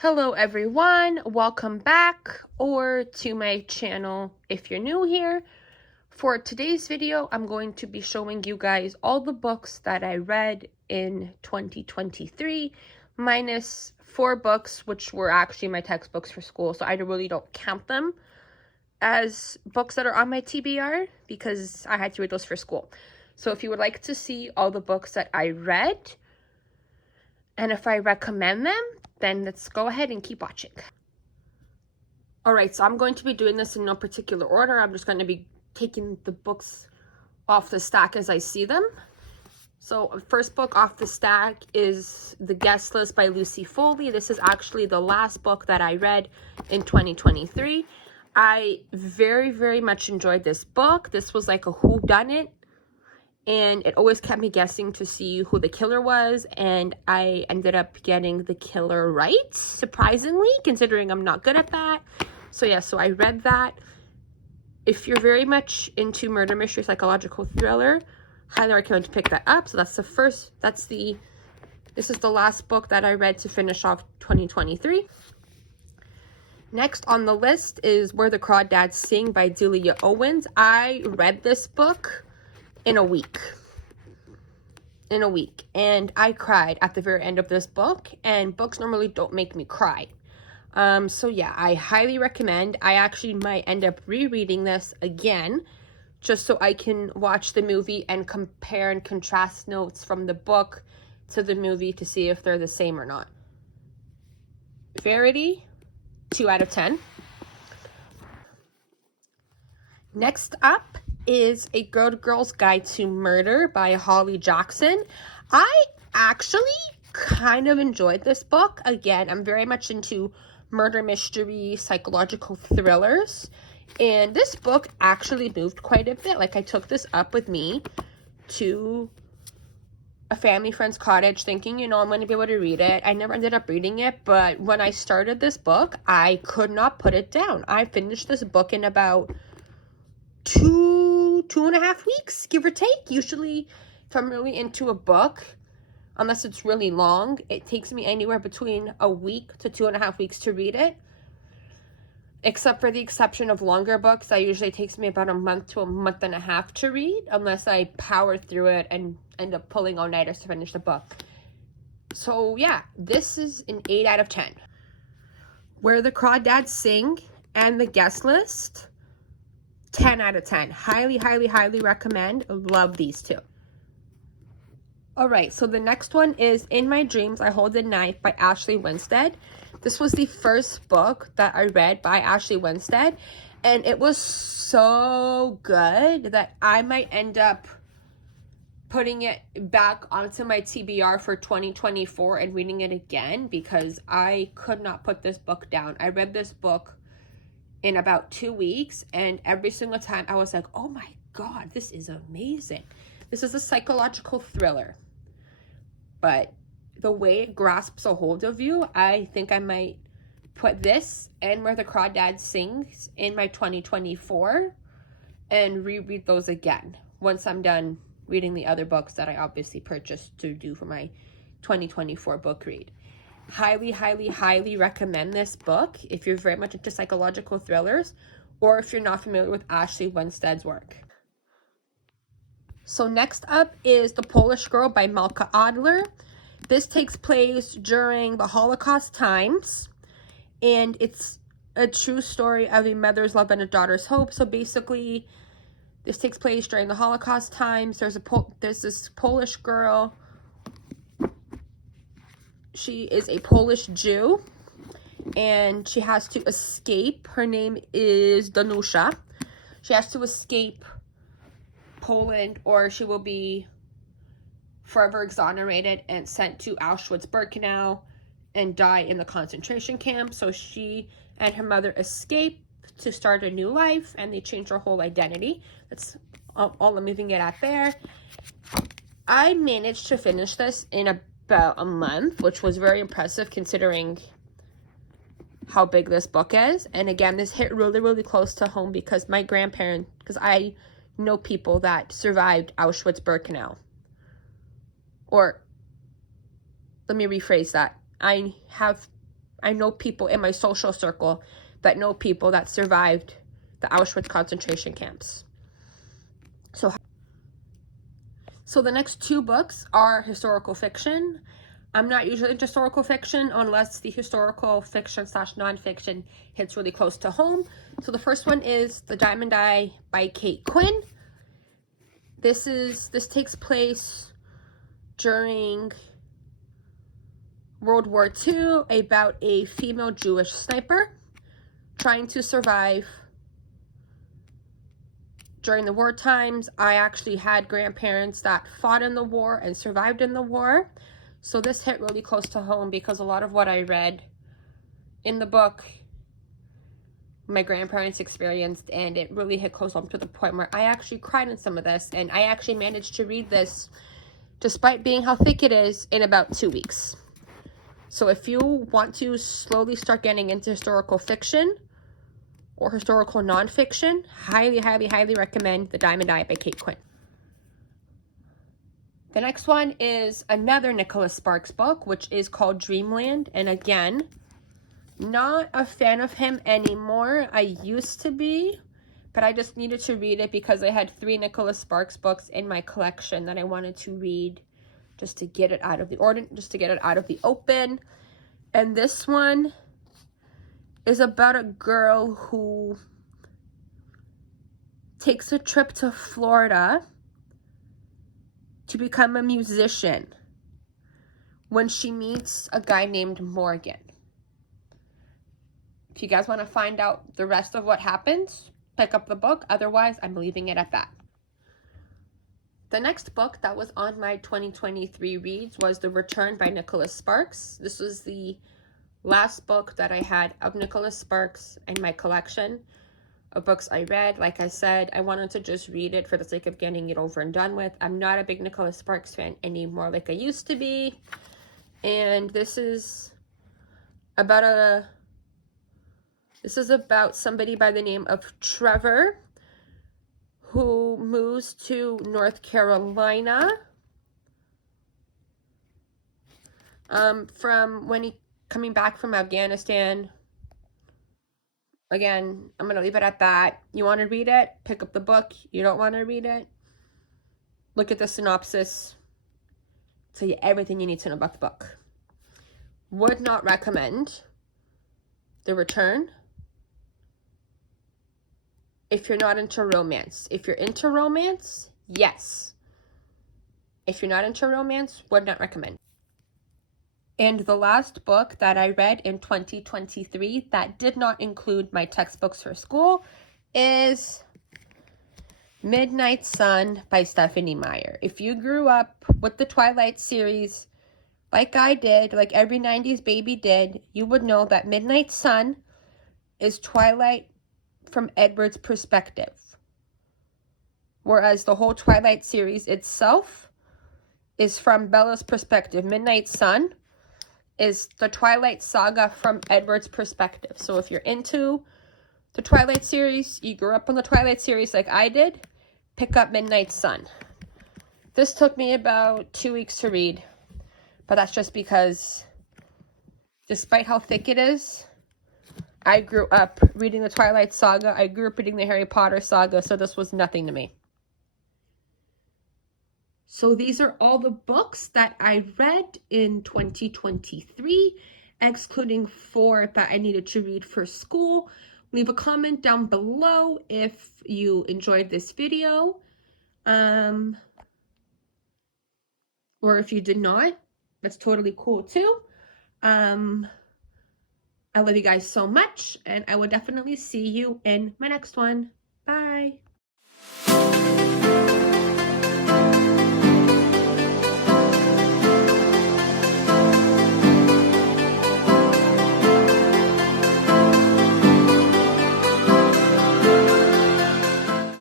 Hello everyone, welcome back or to my channel if you're new here. For today's video, I'm going to be showing you guys all the books that I read in 2023, minus 4 books which were actually my textbooks for school, so I really don't count them as books that are on my TBR because I had to read those for school. So if you would like to see all the books that I read and if I recommend them, then let's go ahead and keep watching. Alright, so I'm going to be doing this in no particular order. I'm just going to be taking the books off the stack as I see them. So first book off the stack is The Guest List by Lucy Foley. This is actually the last book that I read in 2023. I very much enjoyed this book. This was like a whodunit, and it always kept me guessing to see who the killer was, and I ended up getting the killer right, surprisingly, considering I'm not good at that. So yeah, so I read that. If you're very much into murder mystery psychological thriller, highly recommend to pick that up. So that's the first, this is the last book that I read to finish off 2023. Next on the list is Where the Crawdads Sing by Delia Owens. I read this book in a week, and I cried at the very end of this book, and books normally don't make me cry. So yeah, I highly recommend. I actually might end up rereading this again just so I can watch the movie and compare and contrast notes from the book to the movie to see if they're the same or not. Verity, 2 out of 10. Next up is A Good Girl's Guide to Murder by Holly Jackson. I actually kind of enjoyed this book. Again, I'm very much into murder mystery, psychological thrillers, and this book actually moved quite a bit. Like, I took this up with me to a family friend's cottage thinking, you know, I'm going to be able to read it. I never ended up reading it, but when I started this book, I could not put it down. I finished this book in about 2.5 weeks, give or take. Usually, if I'm really into a book, unless it's really long, it takes me anywhere between a week to 2.5 weeks to read it. Except for the exception of longer books, that usually takes me about a month to a month and a half to read, unless I power through it and end up pulling all-nighters to finish the book. So yeah, this is an 8 out of 10. Where the Crawdads Sing and The Guest List, 10 out of 10. Highly recommend. Love these two. Alright, so the next one is In My Dreams I Hold a Knife by Ashley Winstead. This was the first book that I read by Ashley Winstead, and it was so good that I might end up putting it back onto my TBR for 2024 and reading it again because I could not put this book down. I read this book in about 2 weeks, and every single time I was like, oh my god, this is amazing. This is a psychological thriller, but the way it grasps a hold of you, I think I might put this and Where the Crawdads Sings in my 2024 and reread those again once I'm done reading the other books that I obviously purchased to do for my 2024 book read. Highly recommend this book if you're very much into psychological thrillers or if you're not familiar with Ashley Winstead's work. So next up is The Polish Girl by Malka Adler. This takes place during the Holocaust times, and it's a true story of a mother's love and a daughter's hope. So basically, this takes place during the Holocaust times. There's this Polish girl. She is a Polish Jew, and she has to escape. Her name is Danusha. She has to escape Poland, or she will be forever exonerated and sent to Auschwitz-Birkenau and die in the concentration camp. So she and her mother escape to start a new life, and they change her whole identity. That's all I'm leaving it at there. I managed to finish this in about a month, which was very impressive considering how big this book is. And again, this hit really close to home because because I know people that survived Auschwitz-Birkenau. Or, let me rephrase that. I have I know people in my social circle that know people that survived the Auschwitz concentration camps. So the next two books are historical fiction. I'm not usually into historical fiction unless the historical fiction / nonfiction hits really close to home. So the first one is The Diamond Eye by Kate Quinn. This takes place during World War II, about a female Jewish sniper trying to survive during the war times. I actually had grandparents that fought in the war and survived in the war. So this hit really close to home because a lot of what I read in the book, my grandparents experienced, and it really hit close home to the point where I actually cried in some of this, and I actually managed to read this, despite being how thick it is, in about 2 weeks. So if you want to slowly start getting into historical fiction or historical nonfiction, highly, highly, highly recommend The Diamond Eye by Kate Quinn. The next one is another Nicholas Sparks book, which is called Dreamland. And again, not a fan of him anymore. I used to be, but I just needed to read it because I had 3 Nicholas Sparks books in my collection that I wanted to read just to get it out of the open. And this one is about a girl who takes a trip to Florida to become a musician when she meets a guy named Morgan. If you guys want to find out the rest of what happens, pick up the book. Otherwise, I'm leaving it at that. The next book that was on my 2023 reads was The Return by Nicholas Sparks. This was the last book that I had of Nicholas Sparks in my collection of books I read. Like I said, I wanted to just read it for the sake of getting it over and done with. I'm not a big Nicholas Sparks fan anymore like I used to be. And this is about somebody by the name of Trevor, who moves to North Carolina from when he coming back from Afghanistan. Again, I'm going to leave it at that. You want to read it? Pick up the book. You don't want to read it? Look at the synopsis. Tell you everything you need to know about the book. Would not recommend The Return if you're not into romance. If you're into romance, yes. If you're not into romance, would not recommend. And the last book that I read in 2023 that did not include my textbooks for school is Midnight Sun by Stephanie Meyer. If you grew up with the Twilight series, like I did, like every 90s baby did, you would know that Midnight Sun is Twilight from Edward's perspective. Whereas the whole Twilight series itself is from Bella's perspective. Midnight Sun is the Twilight saga from Edward's perspective. So if you're into the Twilight series, you grew up on the Twilight series like I did, pick up Midnight Sun. This took me about 2 weeks to read, but that's just because, despite how thick it is, I grew up reading the Twilight saga. I grew up reading the Harry Potter saga, so this was nothing to me. So these are all the books that I read in 2023, excluding 4 that I needed to read for school. Leave a comment down below if you enjoyed this video, or if you did not. That's totally cool too. I love you guys so much, and I will definitely see you in my next one. Bye.